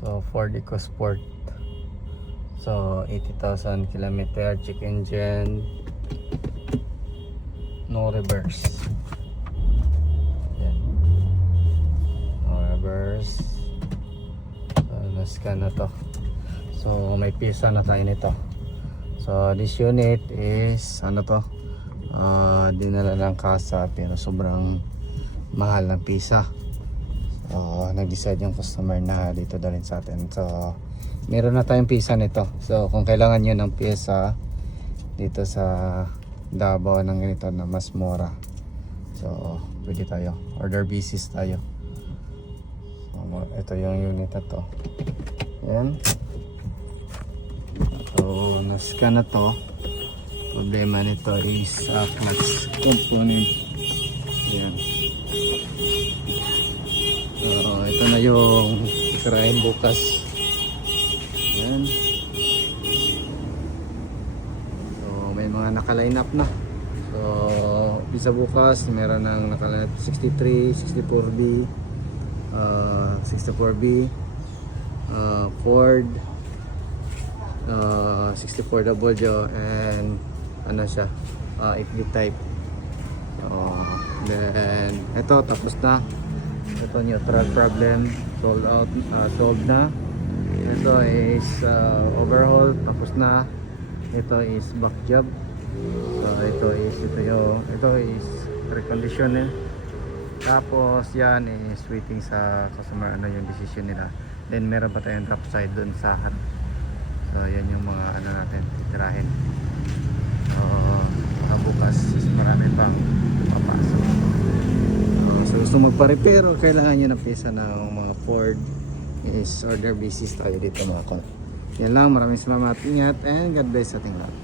So Ford EcoSport. So 80,000 kilometer, check engine, no reverse. Yan. No reverse. So na-scan na to. So may pisa na tayo nito. So this unit is ano to? Dinala ng kasa pero sobrang mahal ng pisa. So nag-decide yung customer na dito dalhin sa atin. So meron na tayong pisa nito. So kung kailangan nyo ng piyesa dito sa Davao ng ganito na mas mura, so pwede tayo, order basis tayo. So, ito yung unit na to. Yan. So na-scan na to. Problema nito is clutch component. Yan. So ito na yung tirahin bukas. Yan. So may mga naka-line up na. So bisa bukas meron ng naka-line up 63, 64B, 64B, Ford, 64 double jaw, and ano siya, 8B type. So then ito tapos na. Ito neutral problem solved na. Ito is overhaul tapos na. Ito is back job. So ito is recondition eh. Tapos yan is waiting sa customer ano yung decision nila. Then meron pa tayong drop side dun sa hat. So yan yung mga ano natin titirahin. So bukas marami pang papasok. So gusto magpa-repair o kailangan nyo ng pisa ng mga Ford is order basis tayo dito mga kon. Yan lang, maraming salamat, ingat, and God bless sa ating lahat.